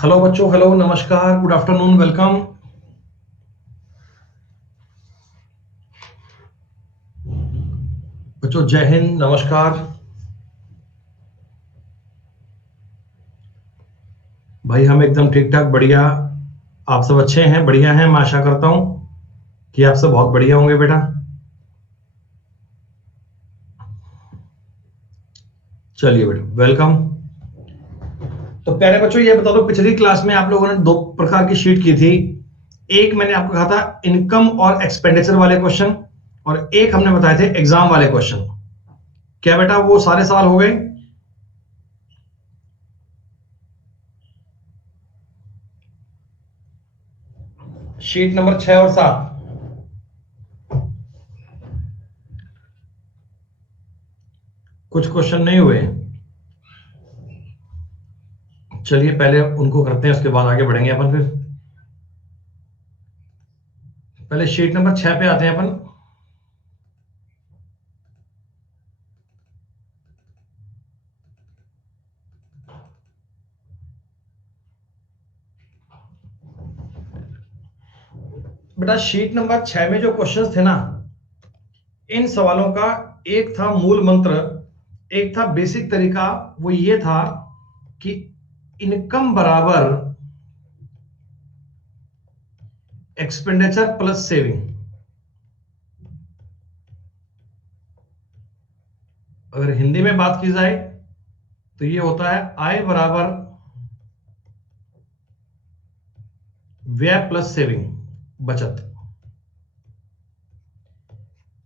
Hello बच्चों, hello, नमस्कार, good afternoon, welcome. बच्चों जय हिंद, नमस्कार। भाई हम एकदम ठीक ठाक, बढ़िया। आप सब अच्छे हैं, बढ़िया हैं। मैं आशा करता हूं कि आप सब बहुत बढ़िया होंगे बेटा। चलिए बेटा, वेलकम। तो प्यारे बच्चों, ये बता दो, पिछली क्लास में आप लोगों ने दो प्रकार की शीट की थी। एक मैंने आपको कहा था इनकम और एक्सपेंडिचर वाले क्वेश्चन, और एक हमने बताए थे एग्जाम वाले क्वेश्चन। क्या बेटा वो सारे सवाल हो गए? शीट नंबर 6 और 7 कुछ क्वेश्चन नहीं हुए? चलिए पहले उनको करते हैं, उसके बाद आगे बढ़ेंगे अपन। फिर पहले शीट नंबर 6 पे आते हैं अपन। बेटा शीट नंबर 6 में जो क्वेश्चंस थे ना, इन सवालों का एक था मूल मंत्र, एक था बेसिक तरीका। वो ये था कि इनकम बराबर एक्सपेंडिचर प्लस सेविंग। अगर हिंदी में बात की जाए तो ये होता है आय बराबर व्यय प्लस सेविंग, बचत।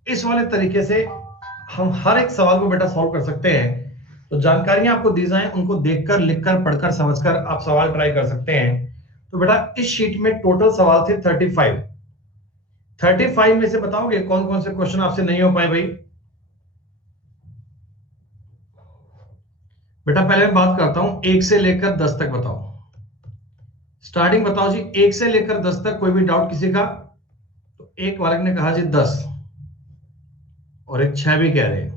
इस वाले तरीके से हम हर एक सवाल को बेटा सॉल्व कर सकते हैं। तो जानकारियां आपको दी जाएं, उनको देखकर, लिखकर, पढ़कर, समझकर आप सवाल ट्राई कर सकते हैं। तो बेटा इस शीट में टोटल सवाल थे 35। 35 में से बताओगे कौन कौन से क्वेश्चन आपसे नहीं हो पाए भाई? बेटा पहले मैं बात करता हूं 1 से लेकर 10 तक, बताओ। स्टार्टिंग बताओ जी, 1 से लेकर 10 तक कोई भी डाउट किसी का? तो एक बालक ने कहा जी 10, और एक 6 भी कह रहे हैं।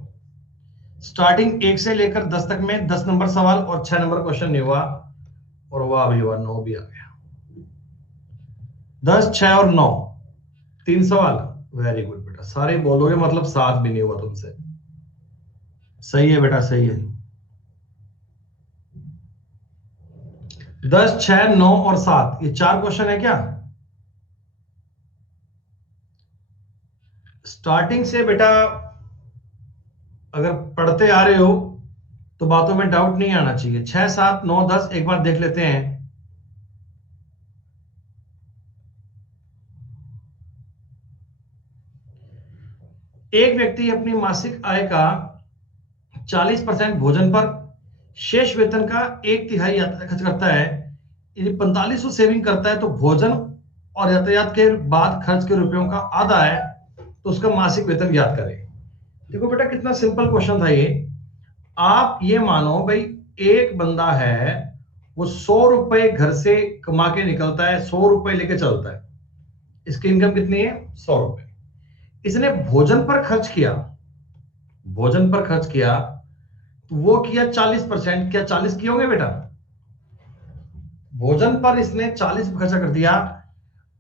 स्टार्टिंग 1 से लेकर 10 तक में 10 नंबर सवाल और 6 नंबर क्वेश्चन नहीं हुआ, और वाह भी हुआ, 9 भी आ गया। 10, 6 और 9, 3 सवाल। वेरी गुड बेटा, सारे बोलोगे मतलब 7 भी नहीं हुआ तुमसे। सही है बेटा, सही है। 10, 6, 9 और 7, ये 4 क्वेश्चन है क्या? स्टार्टिंग से बेटा अगर पढ़ते आ रहे हो तो बातों में डाउट नहीं आना चाहिए। 6, 7, 9, 10 एक बार देख लेते हैं। एक व्यक्ति अपनी मासिक आय का 40% भोजन पर, शेष वेतन का 1/3 यात्रा खर्च करता है। यदि 4500 सेविंग करता है तो भोजन और यातायात के बाद खर्च के रुपयों का आधा है, तो उसका मासिक वेतन ज्ञात करें। देखो बेटा कितना सिंपल क्वेश्चन था ये। आप ये मानो भाई, एक बंदा है, वो 100 रुपए घर से कमा के निकलता है, 100 रुपए लेके चलता है। इसकी इनकम कितनी है? 100 रुपए। इसने भोजन पर खर्च किया, भोजन पर खर्च किया, तो वो किया 40%। क्या 40 किए होंगे बेटा? भोजन पर इसने 40 खर्चा कर दिया।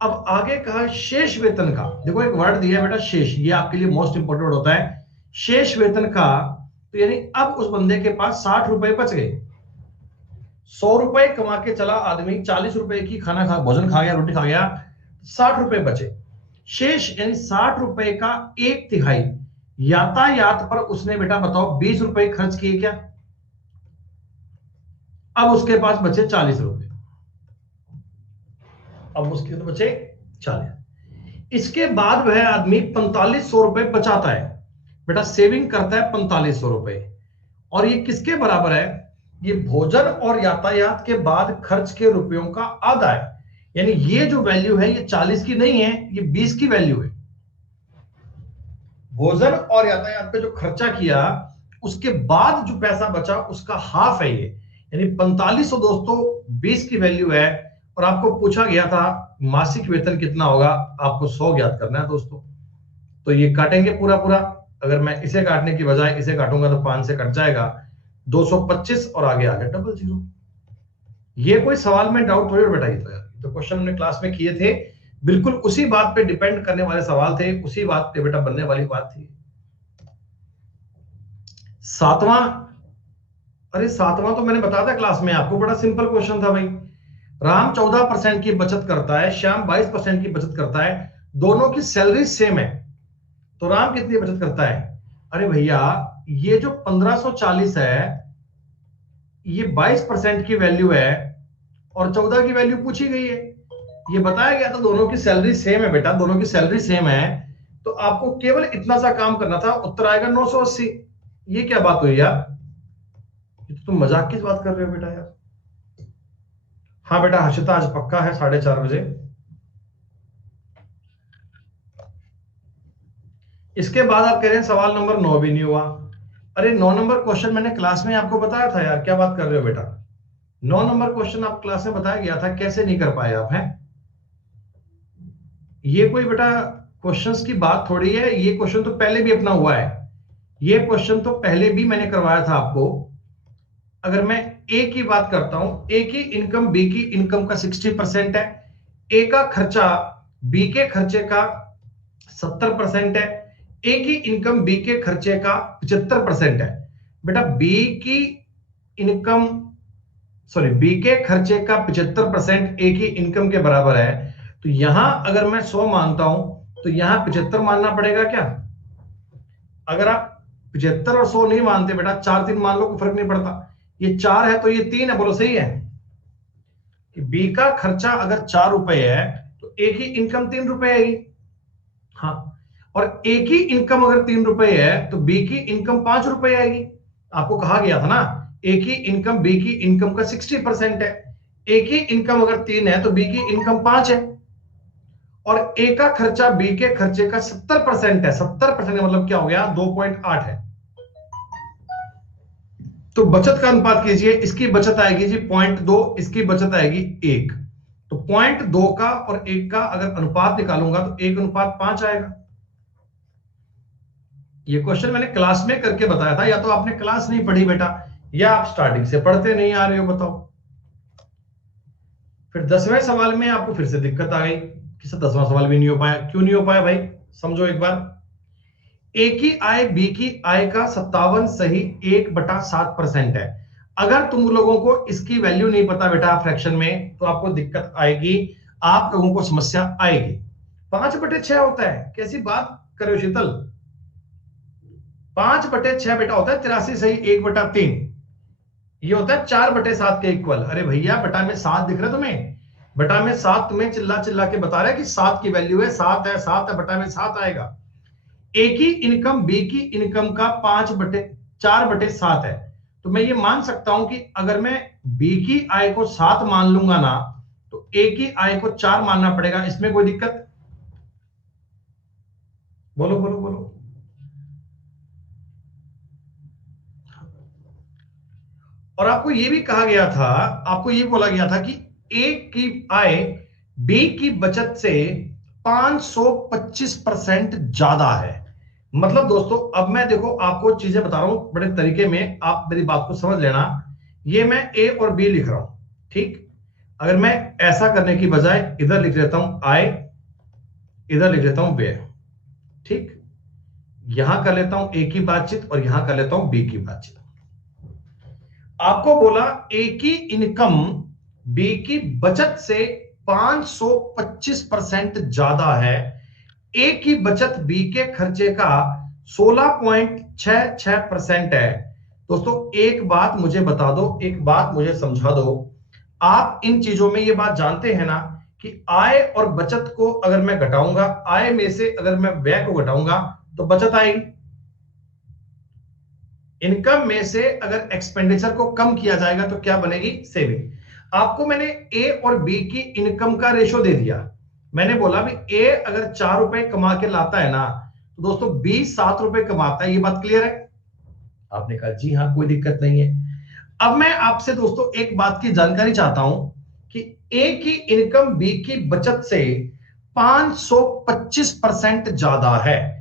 अब आगे कहा शेष वेतन का। देखो एक वर्ड दिया है बेटा, शेष, ये आपके लिए मोस्ट इंपोर्टेंट होता है। शेष वेतन का, तो यानी अब उस बंदे के पास 60 रुपए बच गए। 100 रुपए कमा के चला आदमी, 40 रुपए की खाना खा, भोजन खा गया, रोटी खा गया, 60 रुपए बचे। शेष यानी 60 रुपए का 1/3 यातायात पर उसने बेटा बताओ 20 रुपए खर्च किए क्या? अब उसके पास बचे 40 रुपए। अब उसके तो बचे 40। इसके बाद वह आदमी 4500 रुपए बचाता है। बेटा सेविंग करता है 4500 रुपए, और ये किसके बराबर है? ये भोजन और यातायात के बाद खर्च के रुपयों का आधा है। यानी ये जो वैल्यू है ये 40 की नहीं है, ये 20 की वैल्यू है। भोजन और यातायात पे जो खर्चा किया, उसके बाद जो पैसा बचा उसका हाफ है ये, यानी 4500 दोस्तों 20 की वैल्यू है। और आपको पूछा गया था मासिक वेतन कितना होगा, आपको 100 ज्ञात करना है दोस्तों। तो ये काटेंगे पूरा पूरा। अगर मैं इसे काटने की बजाय इसे काटूंगा तो 5 से कट जाएगा, 225, और आगे आ गया 00। ये कोई सवाल में डाउट थोड़ी बेटा, ये तो यार तो क्वेश्चन हमने क्लास में किए थे, बिल्कुल उसी बात पे डिपेंड करने वाले सवाल थे, उसी बात पे बेटा बनने वाली बात थी। सातवां, अरे सातवां तो मैंने बताया था क्लास में आपको, बड़ा सिंपल क्वेश्चन था भाई। राम 14% की बचत करता है, श्याम 22% की बचत करता है, दोनों की सैलरी सेम है, तो राम कितनी बचत करता है? अरे भैया ये जो 1540 है ये 22% की वैल्यू है और 14 की वैल्यू पूछी गई है, ये बताया गया था दोनों की सैलरी सेम है बेटा, दोनों की सैलरी सेम है, तो आपको केवल इतना सा काम करना था, उत्तर आएगा 980। ये क्या बात हुई यार, ये तो तुम मजाक की बात कर रहे हो बेटा यार। हाँ बेटा हर्षिता आज पक्का है 4:30 बजे। इसके बाद आप कह रहे हैं सवाल नंबर 9 भी नहीं हुआ। अरे 9 नंबर क्वेश्चन मैंने क्लास में आपको बताया था यार, क्या बात कर रहे हो बेटा? 9 नंबर क्वेश्चन आप क्लास में बताया गया था, कैसे नहीं कर पाए आप हैं? ये कोई बेटा क्वेश्चंस की बात थोड़ी है, ये क्वेश्चन तो पहले भी अपना हुआ है, ये क्वेश्चन तो पहले भी मैंने करवाया था आपको। अगर मैं ए की बात करता हूं, ए की इनकम बी की इनकम का 60% है, ए का खर्चा बी के खर्चे का 70% है, ए की इनकम बी के खर्चे का 75% है। बेटा बी की इनकम, सॉरी बी के खर्चे का 75% ए की इनकम के बराबर है, तो यहां अगर मैं 100 मानता हूं तो यहां 75 मानना पड़ेगा क्या? अगर आप 75 और 100 नहीं मानते बेटा, 4-3 मान लो, कोई फर्क नहीं पड़ता, ये 4 है तो ये 3 है, बोलो सही है कि बी का खर्चा अगर 4 रुपए है तो ए की इनकम 3 रुपए आएगी। हाँ, और ए की इनकम अगर 3 रुपए है तो बी की इनकम 5 रुपए आएगी। आपको कहा गया था ना, ए की इनकम बी की इनकम का 60% है, ए की इनकम अगर 3 है तो बी की इनकम 5 है, और ए का खर्चा बी के खर्चे का 70% है, 70% मतलब क्या हो गया, 2.8 है। तो बचत का अनुपात कीजिए, इसकी बचत आएगी जी 0.2, इसकी बचत आएगी 1, तो 0.2 का और 1 का अगर अनुपात निकालूंगा तो 1:5 आएगा। ये क्वेश्चन मैंने क्लास में करके बताया था, या तो आपने क्लास नहीं पढ़ी बेटा, या आप स्टार्टिंग से पढ़ते नहीं आ रहे हो, बताओ। फिर 10वें सवाल में आपको फिर से दिक्कत आ गई कि सर 10वां सवाल भी नहीं हो पाया, क्यों नहीं हो पाया भाई? समझो एक बार, ए की आय बी की आय का 57 सही 1/7% है। अगर तुम लोगों को इसकी वैल्यू नहीं पता बेटा फ्रैक्शन में, तो आपको दिक्कत आएगी, आप लोगों को समस्या आएगी। 5/6 होता है, कैसी बात कर रहे हो शीतल? 5/6 बेटा होता है 83 सही 1/3, ये होता है 4/7 के इक्वल। अरे भैया बटा में 7 दिख रहा है तुम्हें, बटा में 7 तुम्हें चिल्ला चिल्ला के बता रहा है कि 7 की वैल्यू है, 7 है, 7 है, बटा में 7 आएगा। ए की इनकम बी की इनकम का 4/7 है, तो मैं ये मान सकता हूं कि अगर मैं बी की आय को 7 मान लूंगा ना, तो ए की आय को 4 मानना पड़ेगा, इसमें कोई दिक्कत? बोलो बोलो बोलो। और आपको यह भी कहा गया था, आपको यह बोला गया था कि ए की आय बी की बचत से 525% ज्यादा है। मतलब दोस्तों अब मैं देखो आपको चीजें बता रहा हूं बड़े तरीके में, आप मेरी बात को समझ लेना। ये मैं ए और बी लिख रहा हूं, ठीक? अगर मैं ऐसा करने की बजाय इधर लिख लेता हूं आय, इधर लिख लेता हूं व्यय, ठीक? यहां कर लेता हूं ए की बातचीत और यहां कर लेता हूं बी की बातचीत। आपको बोला ए की इनकम बी की बचत से 525% ज्यादा है, ए की बचत बी के खर्चे का 16.66% है। दोस्तों एक बात मुझे बता दो, एक बात मुझे समझा दो, आप इन चीजों में ये बात जानते हैं ना कि आय और बचत को अगर मैं घटाऊंगा, आय में से अगर मैं व्यय को घटाऊंगा तो बचत आएगी, इनकम में से अगर एक्सपेंडिचर को कम किया जाएगा तो क्या बनेगी, सेविंग। आपको मैंने ए और बी की इनकम का रेशो दे दिया, मैंने बोला भी ए अगर 4 रुपए कमा के लाता है ना, तो दोस्तों बी 7 रुपए कमाता है, ये बात क्लियर है? आपने कहा जी हाँ कोई दिक्कत नहीं है। अब मैं आपसे दोस्तों एक बात की जानकारी चाहता हूं कि ए की इनकम बी की बचत से 525% ज्यादा है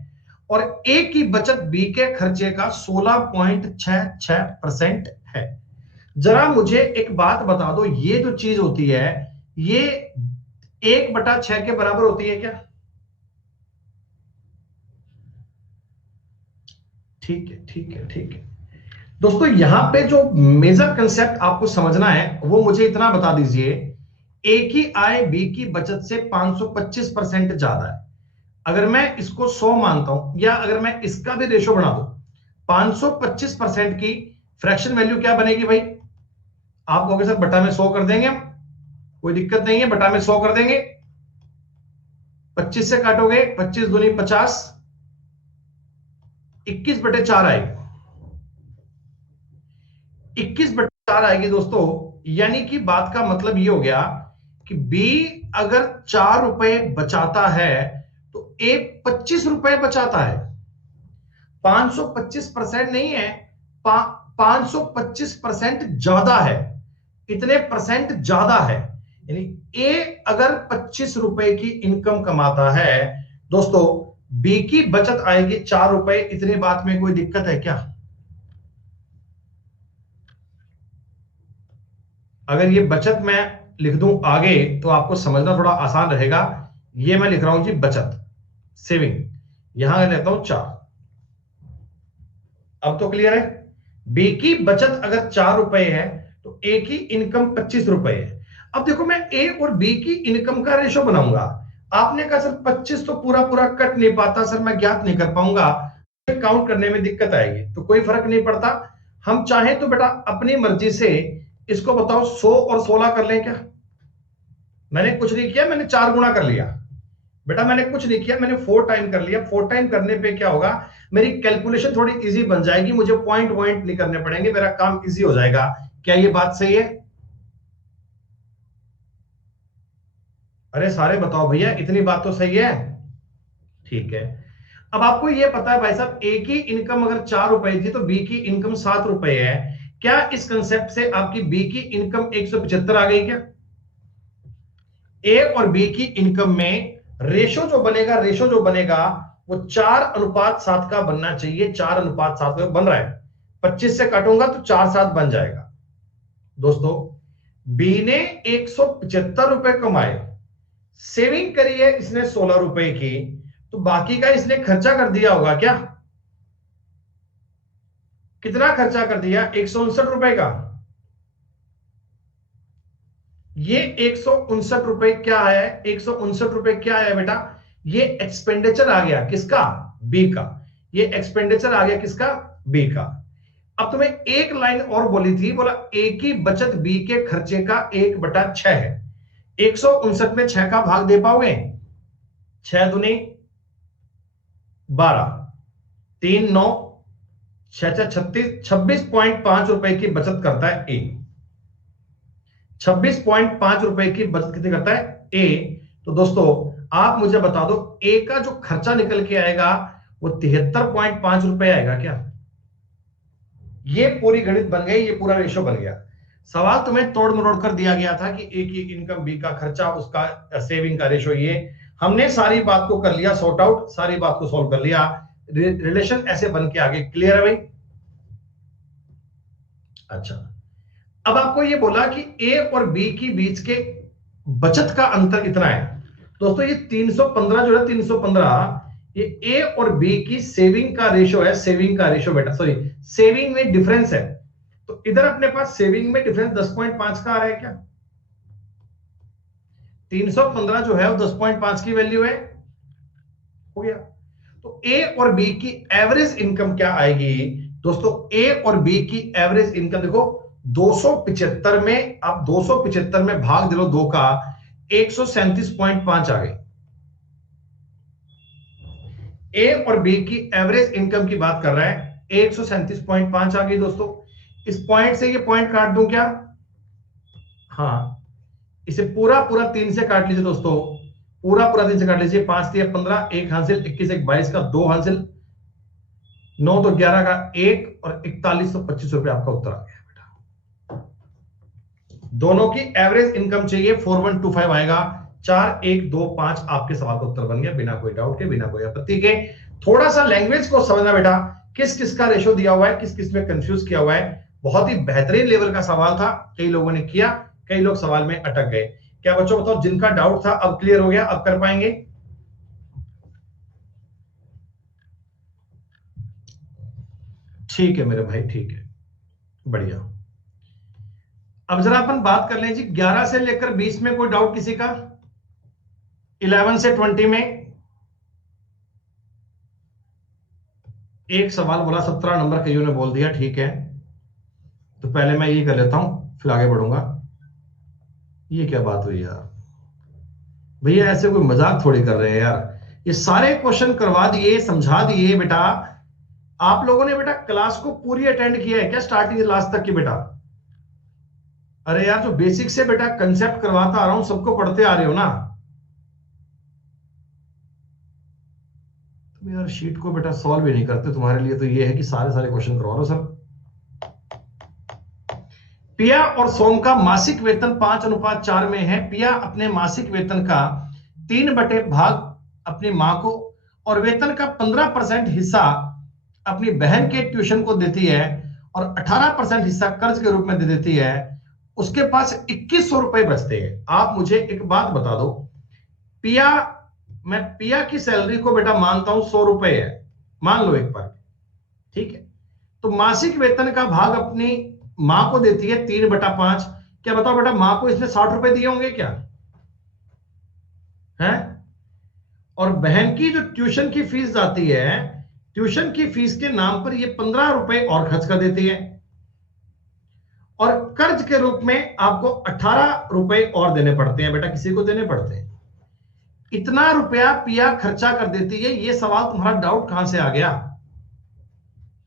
और ए की बचत बी के खर्चे का 16.66% है। जरा मुझे एक बात बता दो, ये जो चीज होती है ये 1/6 के बराबर होती है क्या? ठीक है, ठीक है, ठीक है। दोस्तों यहां पे जो मेजर कंसेप्ट आपको समझना है वो मुझे इतना बता दीजिए, ए की आय बी की बचत से 525% ज्यादा है। अगर मैं इसको 100 मानता हूं या अगर मैं इसका भी रेशो बना दूं, 525% की फ्रैक्शन वैल्यू क्या बनेगी भाई? आप कहोगे सर बटा में 100 कर देंगे हम, कोई दिक्कत नहीं है, बटा में 100 कर देंगे। 25 से काटोगे, 25 दूनी 50, 21/4 आएगी। 21/4 आएगी दोस्तों। यानी कि बात का मतलब ये हो गया कि बी अगर 4 रुपए बचाता है तो ए 25 रुपए बचाता है। 525% नहीं है, 525% ज्यादा है। इतने परसेंट ज्यादा है। यानी ए अगर 25 रुपए की इनकम कमाता है दोस्तों, बी की बचत आएगी 4 रुपए। इतनी बात में कोई दिक्कत है क्या? अगर ये बचत मैं लिख दूं आगे तो आपको समझना थोड़ा आसान रहेगा। ये मैं लिख रहा हूं जी बचत, सेविंग, यहां लेता हूं 4। अब तो क्लियर है। बी की बचत अगर 4 रुपए है तो ए की इनकम 25 रुपए है। अब देखो मैं ए और बी की इनकम का रेशो बनाऊंगा। आपने कहा सर 25 तो पूरा पूरा कट नहीं पाता, सर मैं ज्ञात नहीं कर पाऊंगा, काउंट करने में दिक्कत आएगी। तो कोई फर्क नहीं पड़ता, हम चाहें तो बेटा अपनी मर्जी से इसको बताओ 100 और 16 कर लें क्या? मैंने कुछ नहीं किया, मैंने 4 गुना कर लिया। बेटा मैंने कुछ नहीं किया, मैंने 4 टाइम कर लिया। 4 टाइम करने पे क्या होगा, मेरी कैलकुलेशन थोड़ी इजी बन जाएगी, मुझे पॉइंट वॉइंट नहीं करने पड़ेंगे, मेरा काम इजी हो जाएगा। क्या ये बात सही है? अरे सारे बताओ भैया, इतनी बात तो सही है। ठीक है। अब आपको ये पता है भाई साहब, ए की इनकम अगर 4 रुपए थी तो बी की इनकम 7 रुपए है। क्या इस कंसेप्ट से आपकी बी की इनकम 175 आ गई क्या? ए और बी की इनकम में रेशो जो बनेगा वो 4:7 का बनना चाहिए। 4:7 का बन रहा है। 25 से काटूंगा तो 4/7 बन जाएगा। दोस्तों बी ने 175 रुपए कमाए, सेविंग करी है इसने 16 रुपए की, तो बाकी का इसने खर्चा कर दिया होगा क्या? कितना खर्चा कर दिया? 159 रुपए का। ये 159 रुपए क्या है? 159 रुपए क्या है बेटा? ये एक्सपेंडिचर आ गया किसका? बी का। ये एक्सपेंडिचर आ गया किसका? बी का। अब तुम्हें एक लाइन और बोली थी, बोला ए की बचत बी के खर्चे का 1/6 है। 159 में 6 का भाग दे पाओगे? 6 दूनी 12, 3 9, 6 6 36, 26.5 रुपए की बचत करता है ए। 26.5 रुपए की बचत कितनी करता है ए? तो दोस्तों आप मुझे बता दो, ए का जो खर्चा निकल के आएगा वो 73.5 रुपए आएगा क्या? ये पूरी गणित बन गई, ये पूरा रेशो बन गया। सवाल तुम्हें तोड़ मरोड़ कर दिया गया था कि ए की इनकम बी का खर्चा उसका सेविंग का रेशो ये। हमने सारी बात को कर लिया सॉर्ट आउट, सारी बात को सॉल्व कर लिया, रिलेशन ऐसे बन के आगे। क्लियर है भाई? अच्छा, अब आपको ये बोला कि ए और बी के बीच के बचत का अंतर इतना है। दोस्तों ये 315 जो है 315, ये ए और बी की सेविंग का रेशो है। सेविंग का रेशो बेटा, सॉरी, सेविंग में डिफरेंस है। तो इधर अपने पास सेविंग में डिफरेंस 10.5 का आ रहा है क्या? 315 जो है वो 10.5 की वैल्यू है। हो गया। तो ए और बी की एवरेज इनकम क्या आएगी? दोस्तों ए और बी की एवरेज इनकम देखो, 275 में, अब 275 में भाग दे लो 2 का, 137.5 आ गई। ए और बी की एवरेज इनकम की बात कर रहा है, 137.5 आ गई। दोस्तों इस पॉइंट से ये पॉइंट काट दूं क्या? हाँ, इसे पूरा पूरा 3 से काट लीजिए दोस्तों, पूरा पूरा 3 से काट लीजिए। 5 3 15, 1 हासिल, 21 1 22 का 2 हासिल, 9 2 11 का 1, और 4125 रुपए आपका उत्तर आ गया बेटा। दोनों की एवरेज इनकम चाहिए, 4125 आएगा। 4 1 2 5 आपके सवाल का उत्तर बन गया, बिना कोई डाउट के, बिना कोई आपत्ति के। थोड़ा सा लैंग्वेज को समझना बेटा, किस किस का रेशो दिया हुआ है, किस किस में कंफ्यूज किया हुआ है, बहुत ही बेहतरीन लेवल का सवाल था, कई लोगों ने किया, कई लोग सवाल में अटक गए। क्या बच्चों बताओ, जिनका डाउट था अब क्लियर हो गया, अब कर पाएंगे? ठीक है मेरे भाई, ठीक है, बढ़िया। अब जरा अपन बात कर लें जी, 11 से लेकर 20 में कोई डाउट किसी का? 11 से 20 में एक सवाल बोला, 17 नंबर कईयों ने बोल दिया, ठीक है। तो पहले मैं ये कर लेता हूं, फिर आगे बढ़ूंगा। ये क्या बात हुई यार भैया, ऐसे कोई मजाक थोड़ी कर रहे हैं यार। ये सारे क्वेश्चन करवा दिए, समझा दिए बेटा। आप लोगों ने बेटा क्लास को पूरी अटेंड किया है क्या, स्टार्टिंग से लास्ट तक की बेटा? अरे यार, जो बेसिक से बेटा कंसेप्ट करवाता आ रहा हूं, सबको पढ़ते आ रहे हो ना? तुम यार शीट को बेटा सॉल्व भी नहीं करते, तुम्हारे लिए तो ये है कि सारे सारे क्वेश्चन करवा लो सर। पिया और सोम का मासिक वेतन 5:4 में है। पिया अपने मासिक वेतन का 3/भाग अपनी मां को और वेतन का 15% हिस्सा अपनी बहन के ट्यूशन को देती है और 18% हिस्सा कर्ज के रूप में दे देती है। उसके पास 2100 रुपए बचते हैं। आप मुझे एक बात बता दो, पिया, मैं पिया की सैलरी को बेटा मानता हूं 100 रुपए है, मान लो एक बार, ठीक है। तो मासिक वेतन का भाग अपनी मां को देती है 3/5। क्या बताओ बेटा, मां को इसने 60 रुपए दिए होंगे क्या? है? और बहन की जो ट्यूशन की फीस जाती है, ट्यूशन की फीस के नाम पर ये 15 रुपए और खर्च कर देती है और कर्ज के रूप में आपको 18 रुपए और देने पड़ते हैं बेटा, किसी को देने पड़ते हैं। इतना रुपया पिया खर्चा कर देती है। ये सवाल तुम्हारा डाउट कहां से आ गया?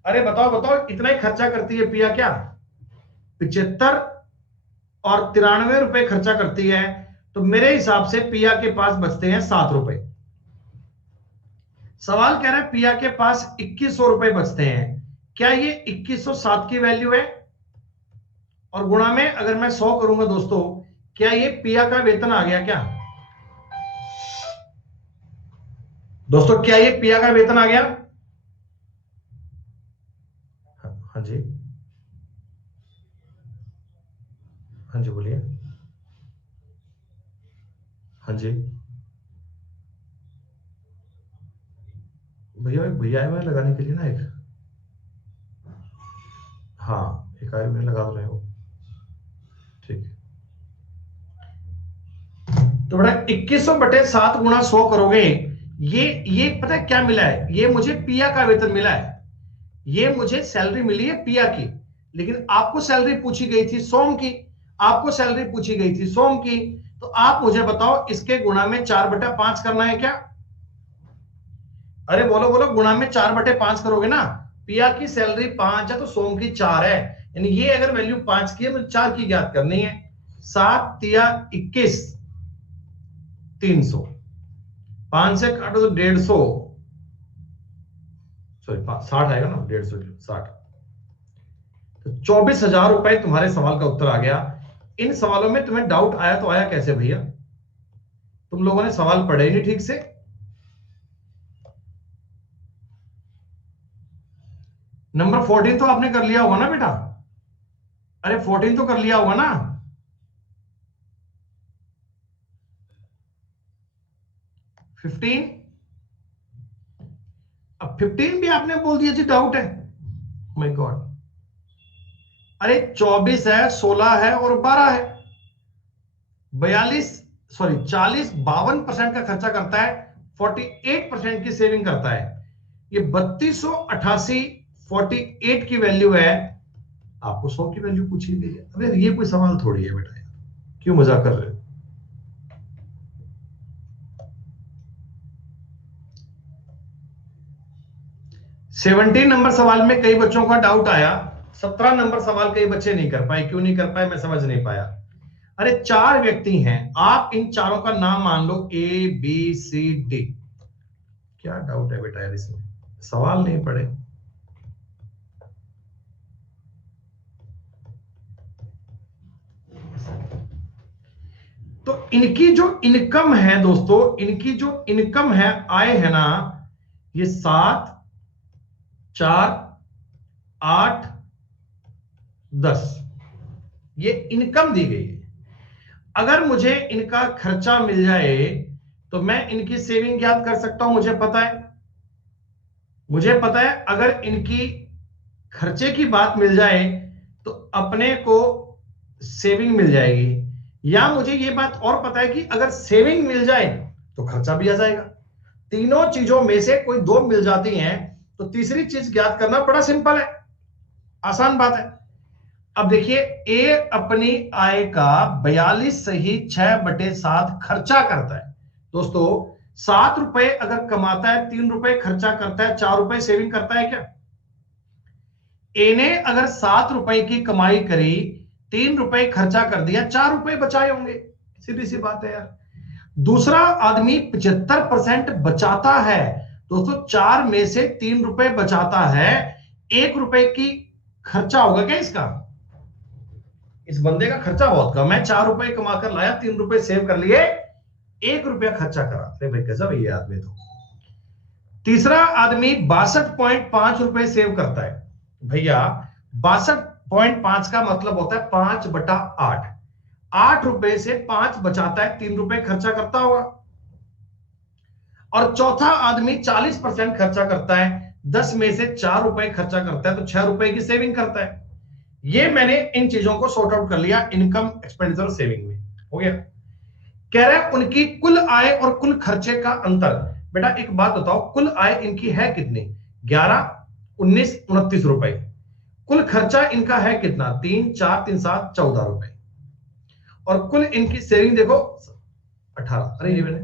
अरे बताओ बताओ, इतना ही खर्चा करती है पिया क्या? 75 और 93 रुपए खर्चा करती है। तो मेरे हिसाब से पिया के पास बचते हैं 7 रुपए। सवाल कह रहा है पिया के पास 2100 रुपए बचते हैं। क्या ये 2107 की वैल्यू है? और गुणा में अगर मैं 100 करूंगा दोस्तों, क्या ये पिया का वेतन आ गया क्या? दोस्तों क्या ये पिया का वेतन आ गया? हाँ जी, हाँ जी बोलिए। हाँ जी भैया, एक भैया है मैं लगाने के लिए ना, एक, हाँ एक आए में लगा रहे हो, ठीक है। तो बड़ा 2100/7 गुणा 100 करोगे, ये पता है क्या मिला है? ये मुझे पिया का वेतन मिला है, ये मुझे सैलरी मिली है पिया की। लेकिन आपको सैलरी पूछी गई थी सोम की, आपको सैलरी पूछी गई थी सोम की। तो आप मुझे बताओ, इसके गुणा में 4/5 करना है क्या? अरे बोलो बोलो, गुणा में 4/5 करोगे ना। पिया की सैलरी 5 है तो सोम की 4 है, यानी ये अगर वैल्यू 5 की है तो 4 की ज्ञात करनी है। 7×3 = 21, 300। 5 से काटो तो 150, सॉरी 60 आएगा ना, 150 60। तो 24,000 रुपए तुम्हारे सवाल का उत्तर आ गया। इन सवालों में तुम्हें डाउट आया तो आया कैसे भैया? तुम लोगों ने सवाल पढ़े ही नहीं ठीक से। नंबर 14 तो आपने कर लिया होगा ना बेटा? अरे 14 तो कर लिया होगा ना? 15, अब 15 भी आपने बोल दिया जी डाउट है। माय गॉड, अरे 24 है, 16 है और 12 है। 42, सॉरी 40, 52% का खर्चा करता है, 48% की सेविंग करता है। ये 3288 48 की वैल्यू है। आपको 100 की वैल्यू पूछी गई है। अबे ये कोई सवाल थोड़ी है बेटा, क्यों मजाक कर रहे हो? 17 नंबर सवाल में कई बच्चों का डाउट आया, 17 नंबर सवाल कई बच्चे नहीं कर पाए। क्यों नहीं कर पाए मैं समझ नहीं पाया। अरे 4 व्यक्ति हैं, आप इन चारों का नाम मान लो ABCD। क्या डाउट है बेटा यार इसमें? सवाल नहीं पढ़े। तो इनकी जो इनकम है दोस्तों, इनकी जो इनकम है, आय है ना, ये 7, 4, 8, 10, ये इनकम दी गई है। अगर मुझे इनका खर्चा मिल जाए तो मैं इनकी सेविंग ज्ञात कर सकता हूं। मुझे पता है अगर इनकी खर्चे की बात मिल जाए तो अपने को सेविंग मिल जाएगी, या मुझे यह बात और पता है कि अगर सेविंग मिल जाए तो खर्चा भी आ जाएगा। तीनों चीजों में से कोई दो मिल जाती हैं तो तीसरी चीज ज्ञात करना बड़ा सिंपल है, आसान बात है। अब देखिए, ए अपनी आय का 42 सही 6/7 खर्चा करता है। दोस्तों, 7 रुपए अगर कमाता है, 3 रुपए खर्चा करता है, 4 रुपए सेविंग करता है क्या? ए ने अगर 7 रुपए की कमाई करी, 3 रुपए खर्चा कर दिया, 4 रुपए बचाए होंगे। सीधी सी बात है यार। दूसरा आदमी 75% बचाता है। दोस्तों, 4 में से 3 रुपए बचाता है, 1 रुपए की खर्चा होगा क्या इसका? इस बंदे का खर्चा बहुत कम है, 4 रुपए कमाकर लाया, 3 रुपए सेव कर लिए, 1 रुपया खर्चा करा। अरे भाई कैसा भैया आदमी। तो तीसरा आदमी 62.5 रुपए सेव करता है। भैया 62.5 का मतलब होता है 5/8। 8 रुपए से 5 बचाता है, 3 रुपए खर्चा करता होगा। और चौथा आदमी 40% खर्चा करता है, 10 में से 4 रुपए खर्चा करता है, तो 6 रुपए की सेविंग करता है। ये मैंने इन चीजों को सॉर्ट आउट कर लिया इनकम, एक्सपेंडिचर, सेविंग में। हो गया। कह रहे हैं उनकी कुल आय और कुल खर्चे का अंतर। बेटा एक बात बताओ, कुल आय इनकी है कितनी? 11, 19, 29 रुपए। कुल खर्चा इनका है कितना? 3, 4, 3, 7, 14 रुपए। और कुल इनकी सेविंग देखो 18। अरे ये मैंने,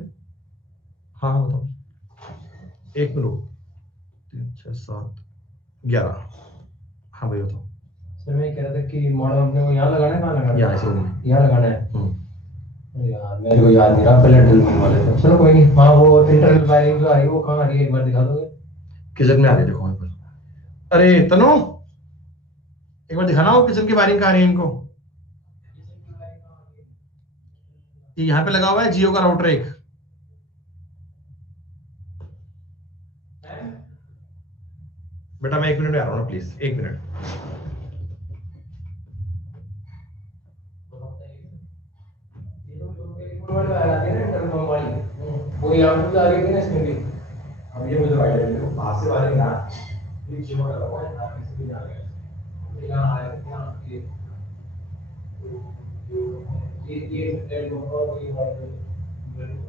हाँ हाँ बताओ, 1 मिनट। 3, 6, 7, 11। हाँ भाई बताओ। सर मैं कह रहा था कि मॉडल अपने को यहाँ लगाना है, कहाँ लगाना है? यहाँ ऐसे यहाँ लगाना है। अरे यार मेरे को याद नहीं रहा, पहले ड्रिल मशीन वाले थे। चलो कोई नहीं। हाँ वो इंटरनल वायरिंग जो आ रही है वो कहाँ आ रही है, एक बार दिखा दोगे? किचन में आ रही है, देखो यहाँ पर। अरे तनु, एक बार दिखाना हो किचन की वायरिंग कहाँ आ रही है इनको। ये यहाँ पे लगा हुआ है जियो का राउटर एक। बेटा मैं 1 मिनट में आ रहा हूँ ना, प्लीज 1 मिनट। वो यहाँ पे आ रही थी ना इसमें भी। अब ये मुझे आइडिया नहीं, बाहर से वाले ना ये जियो का लगा है, आप इसमें जा रहे हैं। यहाँ आए यहाँ ये एड और ये वाले मेरे को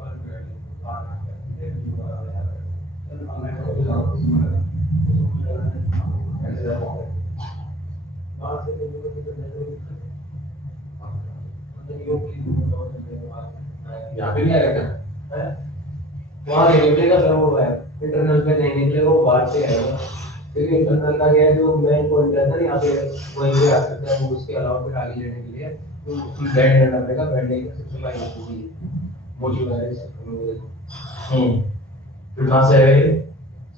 यहाँ पे नहीं आएगा क्या? वहाँ नहीं निकलेगा सर, वो है इंटरनल पे नहीं निकलेगा, वो बाहर से आएगा। क्योंकि इंटरनल का क्या है, जो मेन पॉइंट रहता है ना यहाँ पे, वहीं पे आ सकता है वो। उसके अलावा फिर आगे लेने के लिए तो बैंड रहना पड़ेगा। बैंड का सप्लाई होती है मौजूद है फिर कहाँ से आएगा ये?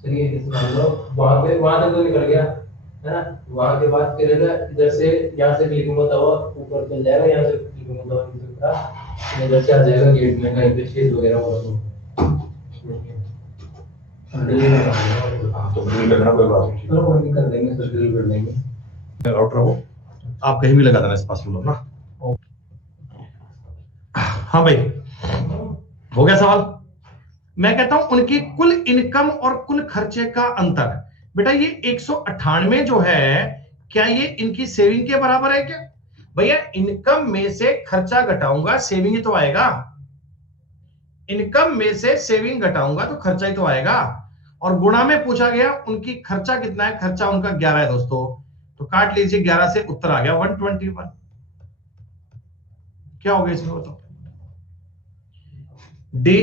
चलिए इस मान लो वहाँ तक तो निकल गया है ना। वहाँ के बाद फिर इधर से यहाँ से क्लिकिंग होता हुआ ऊपर चल जाएगा, यहाँ से क्लिकिंग होता हुआ नीचे उतरा, इधर से आ जाएगा गेट में कहीं पे छेद वगैरह होगा तो हाँ तो ड्रिल करना कोई बात नहीं। चलो कोई नहीं, कर देंगे सर, ड्रिल कर देंगे। राउटर हो आप कहीं भी लगा देना इस पास में ना। हाँ भाई, हो गया सवाल। मैं कहता हूं उनकी कुल इनकम और कुल खर्चे का अंतर। बेटा ये 198 जो है, क्या ये इनकी सेविंग के बराबर है क्या? भैया इनकम में से खर्चा घटाऊंगा, सेविंग ही तो आएगा। इनकम में से सेविंग घटाऊंगा तो खर्चा ही तो आएगा। और गुणा में पूछा गया उनकी खर्चा कितना है, खर्चा उनका 11 है दोस्तों, तो काट लीजिए 11 से, उत्तर आ गया 121। क्या हो गया इसमें बताओ? डी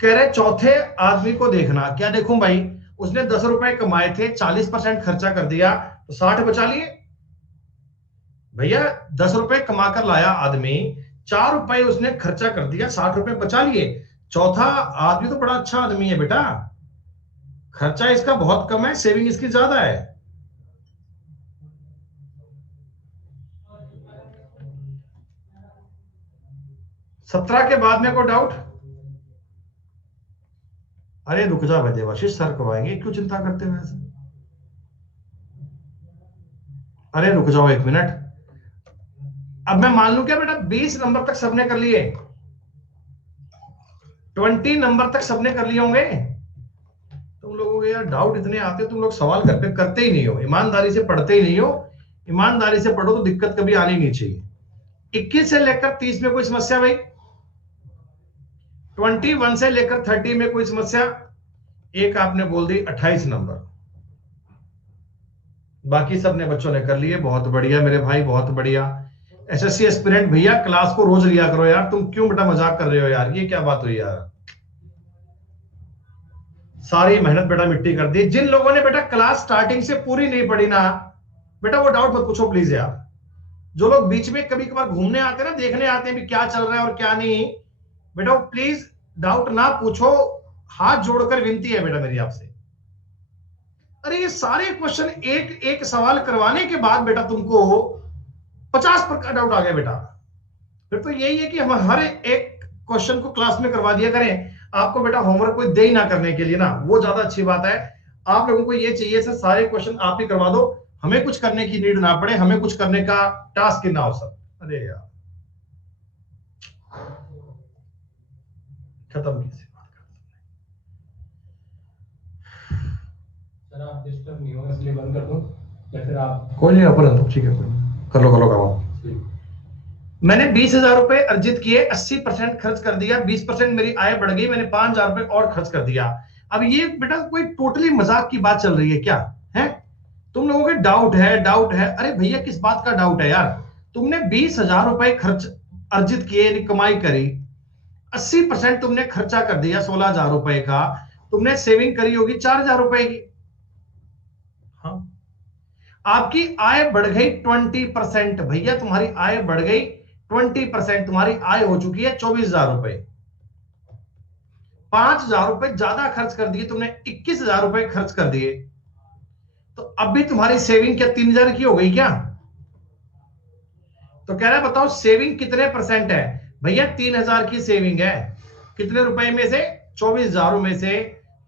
कह रहे चौथे आदमी को देखना। क्या देखूं भाई, उसने 10 रुपए कमाए थे, 40% खर्चा कर दिया, तो 60 बचा लिए। भैया 10 रुपए कमाकर लाया आदमी, 4 रुपए उसने खर्चा कर दिया, 60 रुपए बचा लिए। चौथा आदमी तो बड़ा अच्छा आदमी है बेटा, खर्चा इसका बहुत कम है, सेविंग इसकी ज्यादा है। सत्रह के बाद में कोई डाउट? अरे रुक जा भाई देवाशीष, सर कब आएंगे, क्यों चिंता करते हुए ऐसे? अरे रुक जाओ 1 मिनट, अब मैं मान लूं क्या बेटा 20 नंबर तक सबने कर लिए, 20 नंबर तक सबने कर लिए होंगे। तुम लोगों के यार डाउट इतने आते, तुम लोग सवाल घर पे करते ही नहीं हो, ईमानदारी से पढ़ते ही नहीं हो। ईमानदारी से पढ़ो तो दिक्कत कभी आनी नहीं चाहिए। 21 से लेकर 30 में कोई समस्या भाई? 21 से लेकर 30 में कोई समस्या? एक आपने बोल दी 28 नंबर, बाकी सबने बच्चों ने कर लिए। बहुत बढ़िया मेरे भाई, बहुत बढ़िया। एसएससी एस्पिरेंट भैया क्लास को रोज लिया करो यार, तुम क्यों बेटा मजाक कर रहे हो यार, ये क्या बात हुई यार। सारी मेहनत बेटा मिट्टी कर दी। जिन लोगों ने बेटा क्लास स्टार्टिंग से पूरी नहीं पढ़ी ना बेटा, वो डाउट मत पूछो प्लीज यार। जो लोग बीच में कभी कभार घूमने आते हैं ना, देखने आते हैं भी क्या चल रहा है और क्या नहीं, बेटा वो प्लीज डाउट ना पूछो। हाथ जोड़कर विनती है बेटा मेरी आपसे। अरे ये सारे क्वेश्चन एक एक सवाल करवाने के बाद बेटा तुमको 50 प्रकार डाउट आ गया बेटा। फिर तो यही है कि हम हर एक क्वेश्चन को क्लास में करवा दिया करें, आपको बेटा होमवर्क कोई दे ही ना करने के लिए ना, वो ज्यादा अच्छी बात है। आप लोगों को ये चाहिए सर सारे क्वेश्चन आप ही करवा दो, हमें कुछ करने की नीड ना पड़े, हमें कुछ करने का टास्क ही ना हो सर। अरे यार खत्म कैसे बात सर आप डिस्टर्ब नहीं हो इसलिए बंद कर दूं या फिर आप? कोई नहीं अपन ठीक है, कर लो काम। मैंने 20,000 रुपए अर्जित किए, 80% खर्च कर दिया, 20% मेरी आय बढ़ गई, मैंने 5,000 रुपए और खर्च कर दिया। अब ये बेटा कोई टोटली मजाक की बात चल रही है क्या है? तुम लोगों के डाउट है, डाउट है। अरे भैया किस बात का डाउट है यार? तुमने 20,000 रुपए खर्च अर्जित किए यानी कमाई करी, 80% तुमने खर्चा कर दिया 16,000 रुपए का, तुमने सेविंग करी होगी 4,000 रुपए की। हाँ, आपकी आय बढ़ गई 20%। भैया तुम्हारी आय बढ़ गई 20%, तुम्हारी आय हो चुकी है 24,000 रुपए। 5,000 रुपए ज्यादा खर्च कर दिए तुमने, 21,000 रुपए खर्च कर दिए। तो अब भी तुम्हारी सेविंग क्या 3,000 की हो गई क्या? तो कह रहा है बताओ सेविंग कितने परसेंट है? भैया 3,000 की सेविंग है, कितने रुपए में से? 24,000 में से।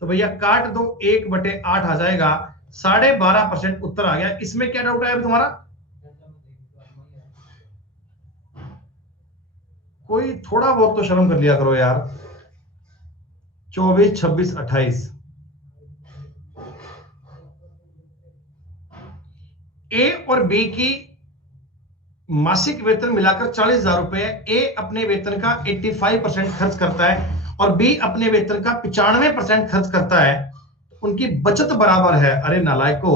तो भैया काट दो, 1/8 आ जाएगा, 12.5% उत्तर आ गया। इसमें क्या डाउट है तुम्हारा? कोई थोड़ा बहुत तो शर्म कर लिया करो यार। 24, 26, 28। ए और बी की मासिक वेतन मिलाकर 40,000 रुपए है। ए अपने वेतन का 85% खर्च करता है और बी अपने वेतन का 95% खर्च करता है। उनकी बचत बराबर है। अरे नालायको,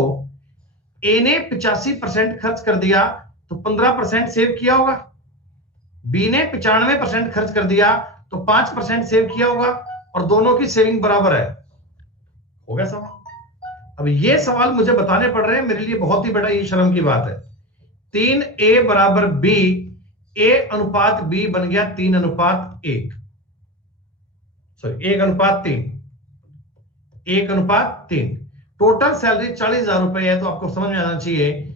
ए ने 85% खर्च कर दिया तो 15% सेव किया होगा, बी ने 95% खर्च कर दिया तो 5% सेव किया होगा, और दोनों की सेविंग बराबर है। हो गया सवाल। अब ये सवाल मुझे बताने पड़ रहे हैं, मेरे लिए बहुत ही बड़ा ये शर्म की बात है। 3A बराबर बी, ए अनुपात बी बन गया 3:1, सॉरी 1:3, 1:3। टोटल सैलरी 40,000 रुपए है, तो आपको समझ में आना चाहिए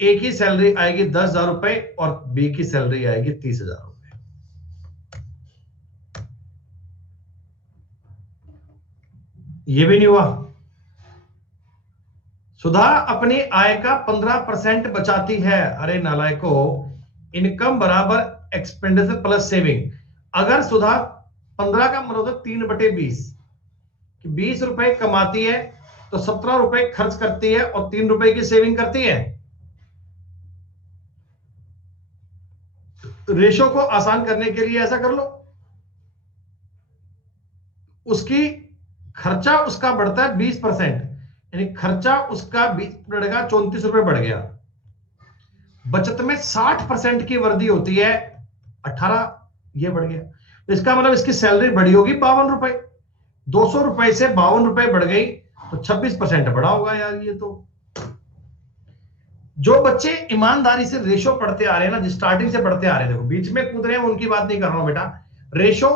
ए की सैलरी आएगी 10,000 रुपए और बी की सैलरी आएगी 30,000 रुपए। ये भी नहीं हुआ। सुधा अपनी आय का 15% बचाती है। अरे नालायको, इनकम बराबर एक्सपेंडिचर प्लस सेविंग। अगर सुधा 15 का मतलब 3/20, कि 20 रुपए कमाती है तो 17 रुपए खर्च करती है और 3 रुपए की सेविंग करती है। तो रेशो को आसान करने के लिए ऐसा कर लो, उसकी खर्चा उसका बढ़ता है 20%, यानी खर्चा उसका 20 बढ़ेगा, 34 रुपए बढ़ गया। बचत में 60% की वृद्धि होती है, 18 ये बढ़ गया। तो इसका मतलब इसकी सैलरी बढ़ी होगी 52 रुपए, 200 रुपए से 52 रुपए बढ़ गई, तो 26% बढ़ा होगा यार। ये तो जो बच्चे ईमानदारी से रेशो पढ़ते आ रहे हैं ना, जिस स्टार्टिंग से पढ़ते आ रहे हैं, देखो बीच में कूद रहे हैं उनकी बात नहीं कर रहा हूं बेटा। रेशो,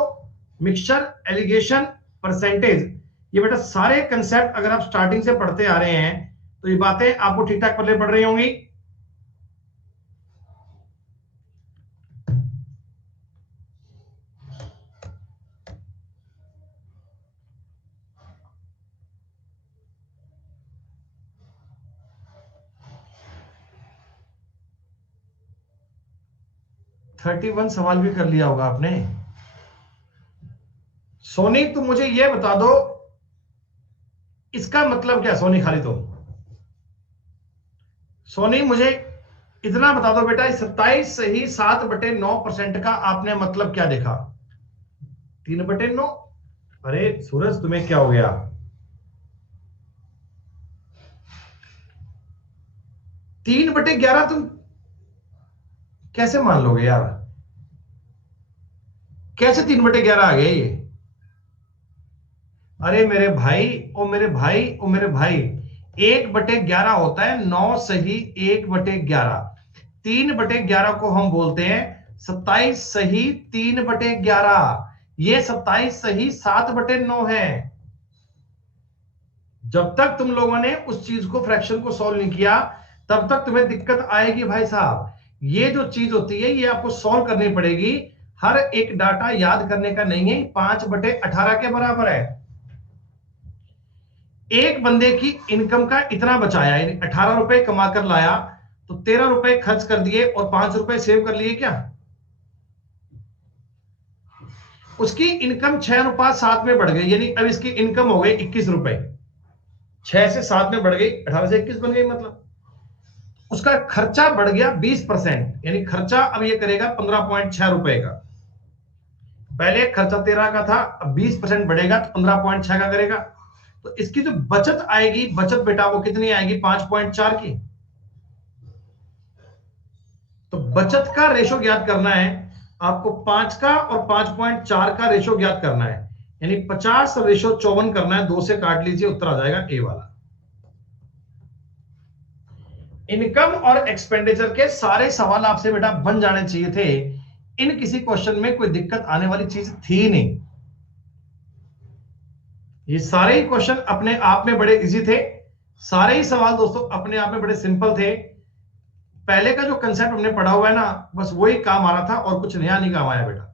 मिक्सचर, एलिगेशन, परसेंटेज, ये बेटा सारे कंसेप्ट अगर आप स्टार्टिंग से पढ़ते आ रहे हैं तो ये बातें आपको ठीक ठाक पढ़ रही होंगी। 31 सवाल भी कर लिया होगा आपने। सोनी तुम मुझे ये बता दो इसका मतलब क्या। सोनी खाली सोनी मुझे इतना बता दो बेटा, 27 से ही 7/9% का आपने मतलब क्या देखा? 3/9। अरे सूरज तुम्हें क्या हो गया? 3/11 तुम कैसे मान लोगे यार? कैसे 3/11 आ गया ये? अरे मेरे भाई, ओ मेरे भाई, ओ मेरे भाई, 1/11 होता है 9 सही 1/11। 3/11 को हम बोलते हैं 27 सही 3/11। ये 27 सही 7/9 है। जब तक तुम लोगों ने उस चीज को, फ्रैक्शन को सॉल्व नहीं किया, तब तक तुम्हें दिक्कत आएगी भाई साहब। ये जो चीज होती है ये आपको सॉल्व करनी पड़ेगी। हर एक डाटा याद करने का नहीं है। 5/18 के बराबर है। एक बंदे की इनकम का इतना बचाया, यानी 18 रुपए कमा कर लाया, तो 13 रुपए खर्च कर दिए और 5 रुपए सेव कर लिए क्या? उसकी इनकम 6:7 में बढ़ गई, यानी अब इसकी इनकम हो गई 21 रुपए। 6 से 7 में बढ़ गई, 18 से 21 बन गई। मतलब उसका खर्चा बढ़ गया 20%, यानी खर्चा अब ये करेगा 15.6 रुपए का। पहले खर्चा 13 का था, अब 20% बढ़ेगा तो 15.6 का करेगा। तो इसकी जो बचत आएगी, बचत बेटा वो कितनी आएगी? 5.4 की। तो बचत का रेशो ज्ञात करना है आपको, 5 का और 5.4 का रेशो ज्ञात करना है, यानी 50:54 करना है। 2 से काट लीजिए, उत्तर आ जाएगा ए वाला। इनकम और एक्सपेंडिचर के सारे सवाल आपसे बेटा बन जाने चाहिए थे। इन किसी क्वेश्चन में कोई दिक्कत आने वाली चीज थी नहीं। ये सारे ही क्वेश्चन अपने आप में बड़े इजी थे। सारे ही सवाल दोस्तों अपने आप में बड़े सिंपल थे। पहले का जो कंसेप्ट हमने पढ़ा हुआ है ना, बस वही काम आ रहा था और कुछ नया नहीं काम आया बेटा।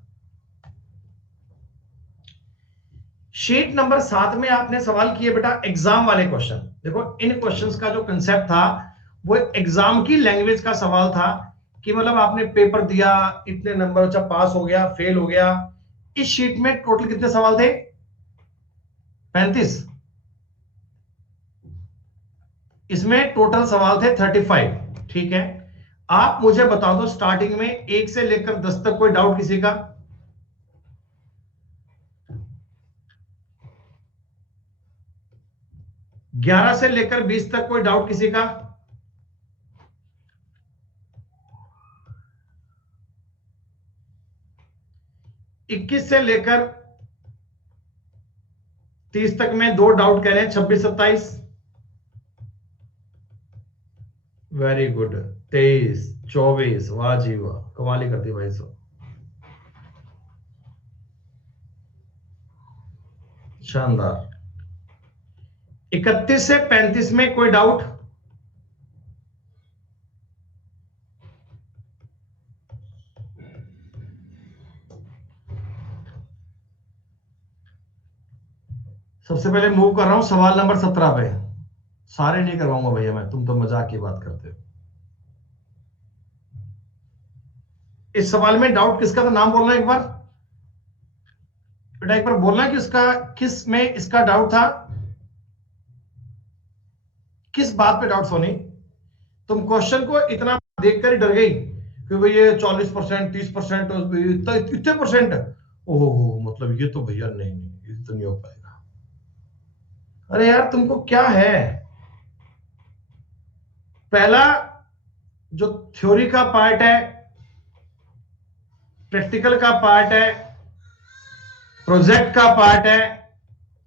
शीट नंबर 7 में आपने सवाल किए बेटा एग्जाम वाले क्वेश्चन। देखो इन क्वेश्चंस का जो कंसेप्ट था वो एग्जाम की लैंग्वेज का सवाल था, कि मतलब आपने पेपर दिया, इतने नंबर, अच्छा पास हो गया, फेल हो गया। इस शीट में टोटल कितने सवाल थे? 35। इसमें टोटल सवाल थे 35। ठीक है, आप मुझे बता दो स्टार्टिंग में 1 से लेकर 10 तक कोई डाउट किसी का? ग्यारह से लेकर 20 तक कोई डाउट किसी का? 21 से लेकर 30 तक में 2 डाउट कह रहे हैं, 26, 27। Very good. 23, 24, वाह जी वाह, कमाल ही कर दी भाई साहब, शानदार। 31 से 35 में कोई डाउट? सबसे पहले मूव कर रहा हूं सवाल नंबर 17 पे। सारे नहीं करवाऊंगा भैया मैं, तुम तो मजाक की बात करते हो। इस सवाल में डाउट किसका था? नाम बोलना एक बार बेटा, एक बार बोलना कि उसका किस में इसका डाउट था। किस बात पे डाउट सोनी? तुम क्वेश्चन को इतना देखकर ही डर गई कि भाई ये 40%, 30%, इतने परसेंट? ओहो, मतलब ये तो भैया नहीं नहीं, ये तो नहीं हो पाएगा। अरे यार तुमको क्या है? पहला जो थ्योरी का पार्ट है, प्रैक्टिकल का पार्ट है, प्रोजेक्ट का पार्ट है,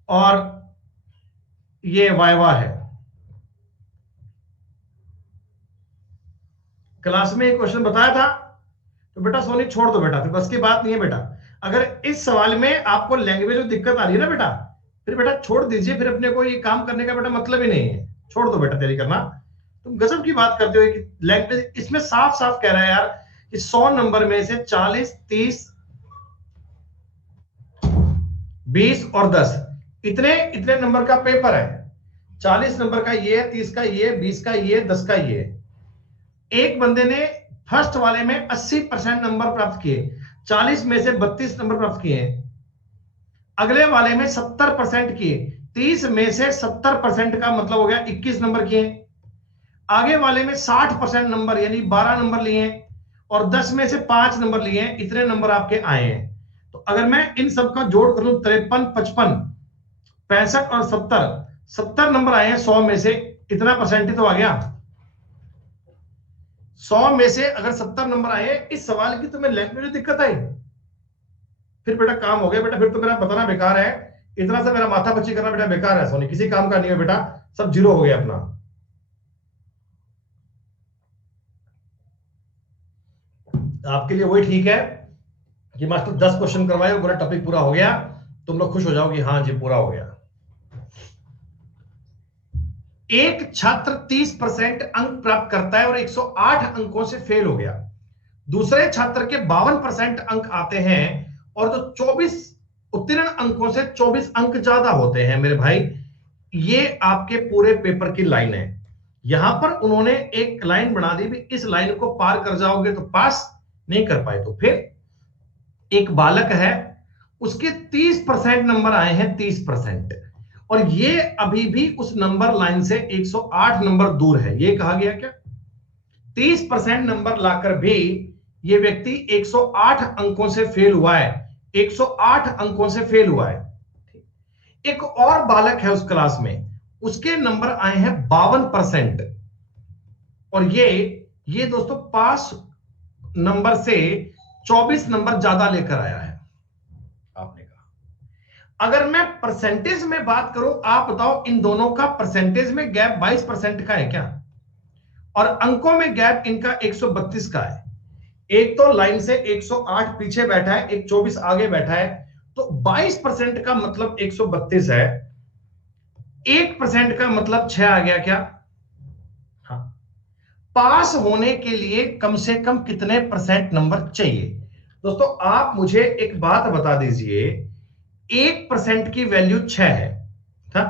और ये वाइवा है। क्लास में एक क्वेश्चन बताया था, तो बेटा सोनी छोड़ दो बेटा, फिर बस की बात नहीं है बेटा। अगर इस सवाल में आपको लैंग्वेज में दिक्कत आ रही है ना बेटा, फिर बेटा छोड़ दीजिए, फिर अपने को ये काम करने का बेटा मतलब ही नहीं है। छोड़ दो बेटा तैयारी करना। तुम गजब की बात करते हो कि लैंग्वेज इसमें साफ साफ कह रहा है यार कि 100 नंबर में से 40, 30, 20 और 10 इतने इतने नंबर का पेपर है। 40 नंबर का ये, 30 का ये, 20 का ये, 10 का ये। एक बंदे ने फर्स्ट वाले में 80% नंबर प्राप्त किए, 40 में से 32 नंबर प्राप्त किए हैं। अगले वाले में 70% किए, 30 में से 70% का मतलब हो गया 21 नंबर किए। आगे वाले में 60% नंबर यानी 12 नंबर लिए और 10 में से 5 नंबर लिए, इतने नंबर आपके आए हैं। तो अगर मैं इन सब का जोड़ कर लूं 53, 55, 65 और 70 नंबर आए हैं 100 में से, इतना परसेंट ही तो आ गया। 100 में से अगर 70 नंबर आए, इस सवाल की तुम्हें लेंथ में जो दिक्कत आई, फिर बेटा काम हो गया बेटा, फिर तो मेरा बताना बेकार है, इतना सा मेरा माथा पच्ची करना बेटा बेकार है, सोनी किसी काम का नहीं है बेटा, सब जीरो हो गया अपना। आपके लिए वही ठीक है कि मास्टर 10 क्वेश्चन करवाए, पूरा टॉपिक पूरा हो गया, तुम लोग खुश हो जाओगे, हाँ जी पूरा हो गया। एक छात्र 30% अंक प्राप्त करता है और 108 अंकों से फेल हो गया। दूसरे छात्र के 52% अंक आते हैं और जो 24 उत्तीर्ण अंकों से 24 अंक ज्यादा होते हैं। मेरे भाई, ये आपके पूरे पेपर की लाइन है। यहां पर उन्होंने एक लाइन बना दी भी, इस लाइन को पार कर जाओगे तो पास, नहीं कर पाए तो फिर। एक बालक है, उसके 30% नंबर आए हैं, 30%, और ये अभी भी उस नंबर लाइन से 108 नंबर दूर है। ये कहा गया क्या? 30% नंबर लाकर भी ये व्यक्ति 108 अंकों से फेल हुआ है, 108 अंकों से फेल हुआ है। एक और बालक है उस क्लास में, उसके नंबर आए हैं 52%, और ये दोस्तों पास नंबर से 24 नंबर ज्यादा लेकर आया है। आपने कहा अगर मैं परसेंटेज में बात करूं, आप बताओ इन दोनों का परसेंटेज में गैप 22% का है क्या? और अंकों में गैप इनका 132 का है। एक तो लाइन से 108 पीछे बैठा है, एक 24 आगे बैठा है, तो 22% का मतलब 132 है, 1% का मतलब 6 आ गया क्या? हाँ। पास होने के लिए कम से कम कितने परसेंट नंबर चाहिए? दोस्तों आप मुझे एक बात बता दीजिए, 1% की वैल्यू 6 है, था?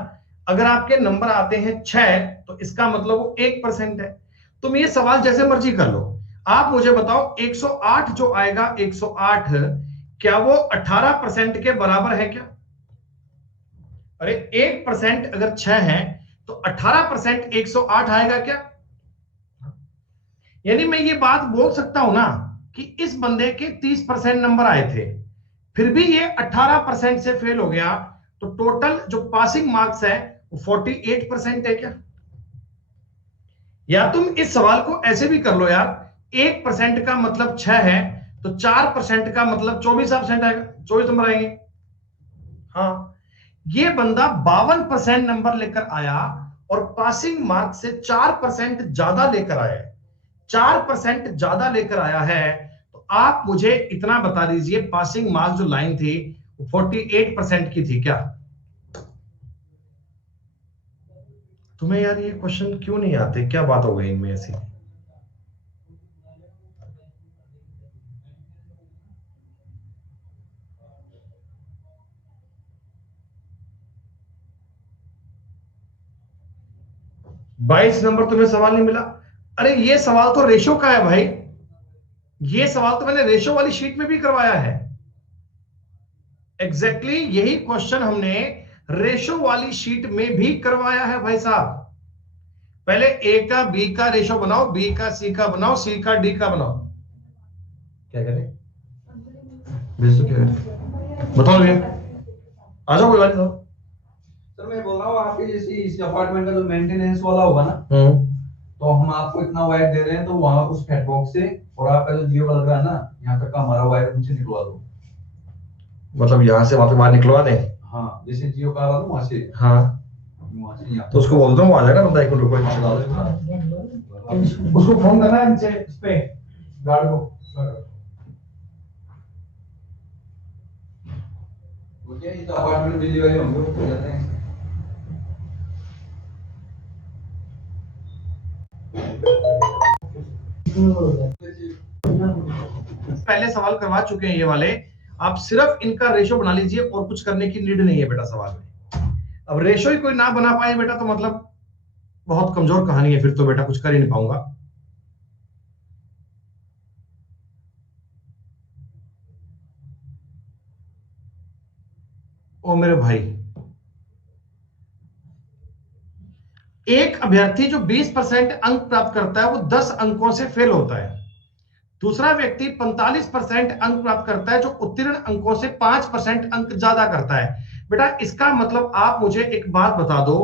अगर आपके नंबर आते हैं 6 तो इसका मतलब वो 1% है। तुम ये सवाल जैसे मर्जी कर लो, आप मुझे बताओ 108 जो आएगा, 108 क्या वो 18% के बराबर है क्या? अरे 1% अगर 6 है तो 18% 108 आएगा क्या? यानी मैं ये बात बोल सकता हूं ना कि इस बंदे के 30% नंबर आए थे, फिर भी ये 18% से फेल हो गया, तो टोटल जो पासिंग मार्क्स है वो 48% है क्या? या तुम इस सवाल को ऐसे भी कर लो यार, 1% का मतलब 6 है, तो 4% का मतलब 24% आएगा, 24 नंबर आएंगे। हाँ, ये बंदा 52% नंबर लेकर आया और पासिंग मार्क्स से 4% ज्यादा लेकर आया है, 4% ज्यादा लेकर आया है। तो आप मुझे इतना बता दीजिए, पासिंग मार्क्स जो लाइन थी वो 48% की थी क्या? तुम्हें यार ये क्वेश्चन क्यों नहीं आते, क्या बात हो गई इनमें ऐसी? बाईस नंबर तुम्हें सवाल नहीं मिला? अरे ये सवाल तो रेशो का है भाई, ये सवाल तो मैंने रेशो वाली शीट में भी करवाया है। एग्जैक्टली यही क्वेश्चन हमने रेशो वाली शीट में भी करवाया है भाई साहब। पहले ए का बी का रेशो बनाओ, बी का सी का बनाओ, सी का डी का बनाओ। क्या करें? भेज तो क्या करें? बताओ भैया, आ जाओ कोई बात नहीं। सर मैं बोल रहा हूँ आपके जैसे इस अपार्टमेंट का जो मेंटेनेंस वाला होगा ना, तो हम आपको इतना वायर दे रहे हैं, तो वहां उस फैट बॉक्स से और आपका जो जियो लग रहा है ना, यहाँ तक का हमारा वायर उनसे निकलवा दो। मतलब यहाँ से वहां पे बाहर निकलवा दें? हाँ, जैसे जियो का रहा वहां से, हाँ, वहां से यहाँ तो उसको बोल दो, वो आ जाएगा बंदा, एक मिनट रुको। उसको फोन करना है नीचे इस पे गार्ड को। वो क्या ये तो अपार्टमेंट बिजली वाले होंगे, वो हो जाते हैं। पहले सवाल करवा चुके हैं ये वाले, आप सिर्फ इनका रेशो बना लीजिए और कुछ करने की नीड नहीं है बेटा सवाल में। अब रेशो ही कोई ना बना पाए बेटा तो मतलब बहुत कमजोर कहानी है, फिर तो बेटा कुछ कर ही नहीं पाऊंगा। ओ मेरे भाई, एक अभ्यर्थी जो 20% अंक प्राप्त करता है वो 10 अंकों से फेल होता है। दूसरा व्यक्ति 45% अंक प्राप्त करता है जो उत्तीर्ण अंकों से 5% अंक ज्यादा करता है। बेटा इसका मतलब आप मुझे एक बात बता दो,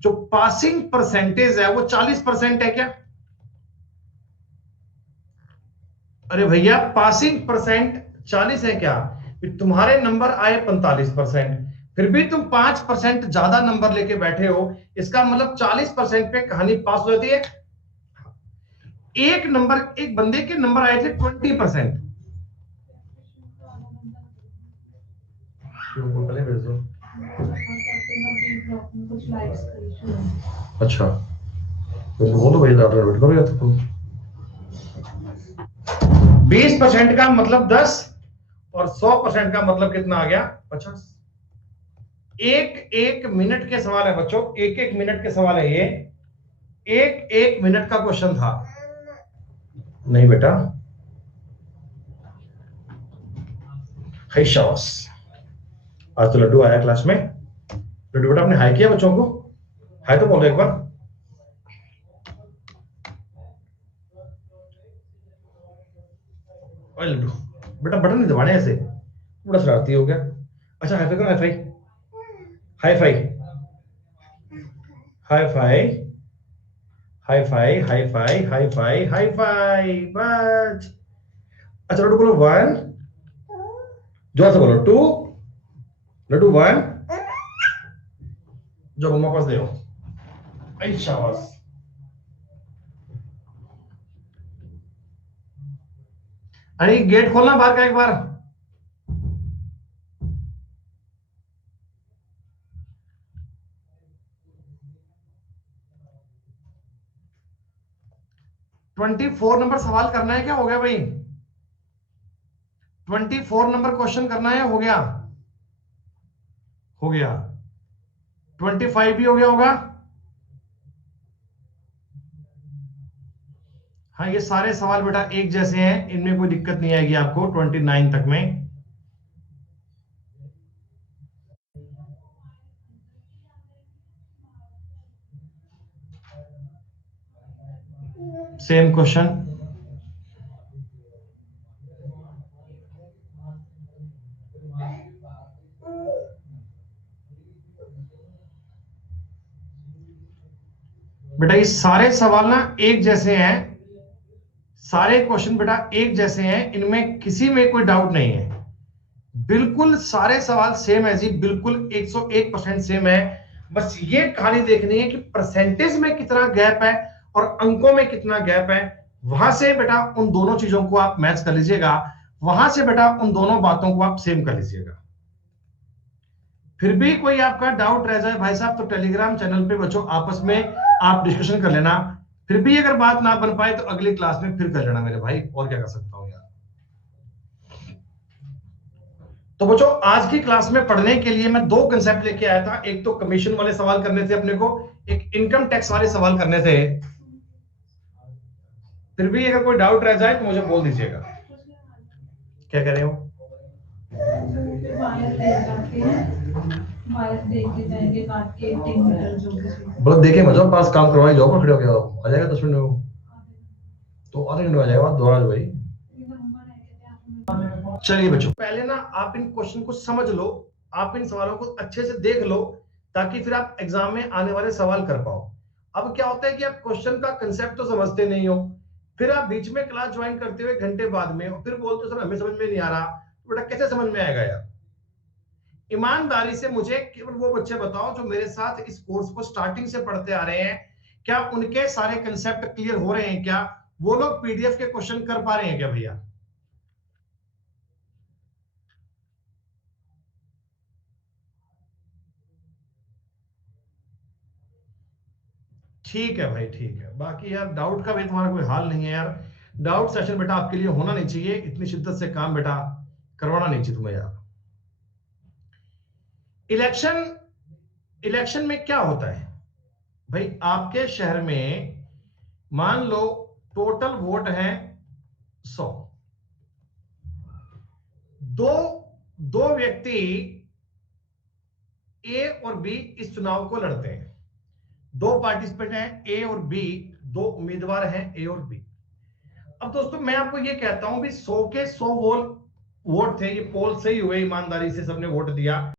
जो पासिंग परसेंटेज है वो 40% है क्या? अरे भैया पासिंग परसेंट 40 है क्या? तुम्हारे नंबर आए 45%, फिर भी तुम 5% ज्यादा नंबर लेके बैठे हो, इसका मतलब 40% पे कहानी पास हो जाती है। एक नंबर, एक बंदे के नंबर आए थे 20%। पहले भेज दो। अच्छा बोलो भाई, 20% का मतलब 10 और 100% का मतलब कितना आ गया? 50। एक एक मिनट के सवाल है बच्चों, एक एक मिनट के सवाल है ये, एक एक मिनट का क्वेश्चन था। नहीं बेटा, हाय शाबाश, आज तो लड्डू आया क्लास में। लड्डू बेटा आपने हाई किया बच्चों को? हाय तो बोलो एक बार। ओए लड्डू बेटा, बटन नहीं दबाने ऐसे, बड़ा शरारती हो गया। अच्छा हाई फाई करो, hi fi, hi fi, hi fi, hi fi, hi fi, hi fi, hi fi, बच। अच्छा लड्डू बोलो 1, जोर से बोलो 2, लड्डू 1, जो मम्मा पास दे। आई शाबाश। अरे गेट खोलना बाहर का एक बार। ट्वेंटी 4 नंबर सवाल करना है क्या? हो गया भाई? 24 नंबर क्वेश्चन करना है, हो गया? हो गया। 25 भी हो गया होगा। हाँ ये सारे सवाल बेटा एक जैसे हैं, इनमें कोई दिक्कत नहीं आएगी आपको 29 तक में। Same question. बेटा ये सारे सवाल ना एक जैसे हैं, सारे क्वेश्चन बेटा एक जैसे हैं, इनमें किसी में कोई डाउट नहीं है। बिल्कुल सारे सवाल सेम है जी, बिल्कुल 101% सेम है। बस ये कहानी देखनी है कि परसेंटेज में कितना गैप है और अंकों में कितना गैप है। वहां से बेटा उन दोनों चीजों को आप मैच कर लीजिएगा, वहां से बेटा उन दोनों बातों को आप सेम कर लीजिएगा। फिर भी कोई आपका डाउट रह जाए भाई साहब, तो टेलीग्राम चैनल पे बच्चों आपस में आप डिस्कशन कर लेना। फिर भी अगर बात ना बन पाए तो अगली क्लास में फिर कर लेना मेरे भाई, और क्या कर सकता हूं यार। तो बच्चों आज की क्लास में पढ़ने के लिए मैं दो कंसेप्ट लेके आया था, एक तो कमीशन वाले सवाल करने थे अपने को, एक इनकम टैक्स वाले सवाल करने थे। फिर भी अगर कोई डाउट रह जाए तो मुझे बोल दीजिएगा। क्या कह रहे हो? बोलो देखे मजा, पास काम करवाई जाओ, खड़े हो गया आ जाएगा 10 मिनट में, तो आधे घंटे में आ जाएगा दोबारा भाई। चलिए बच्चों, पहले ना आप इन क्वेश्चन को समझ लो, आप इन सवालों को अच्छे से देख लो, ताकि फिर आप एग्जाम में आने वाले सवाल कर पाओ। अब क्या होता है कि आप क्वेश्चन का कंसेप्ट तो समझते नहीं हो, फिर आप बीच में क्लास ज्वाइन करते हुए घंटे बाद में, और फिर बोलते हो सर हमें समझ में नहीं आ रहा, तो बेटा कैसे समझ में आएगा यार? ईमानदारी से मुझे केवल वो बच्चे बताओ जो मेरे साथ इस कोर्स को स्टार्टिंग से पढ़ते आ रहे हैं, क्या उनके सारे कंसेप्ट क्लियर हो रहे हैं क्या? वो लोग पीडीएफ के क्वेश्चन कर पा रहे हैं क्या भैया? ठीक है भाई, ठीक है। बाकी यार डाउट का भी तुम्हारा कोई हाल नहीं है यार, डाउट सेशन बेटा आपके लिए होना नहीं चाहिए, इतनी शिद्दत से काम बेटा करवाना नहीं चाहिए तुम्हें यार। इलेक्शन, इलेक्शन में क्या होता है भाई? आपके शहर में मान लो टोटल वोट है 100, दो दो व्यक्ति ए और बी इस चुनाव को लड़ते हैं। दो पार्टिसिपेंट हैं, ए और बी, दो उम्मीदवार हैं ए और बी। अब दोस्तों मैं आपको ये कहता हूं भी 100 के 100 वोट थे, ये पोल सही हुए, ईमानदारी से सबने वोट दिया।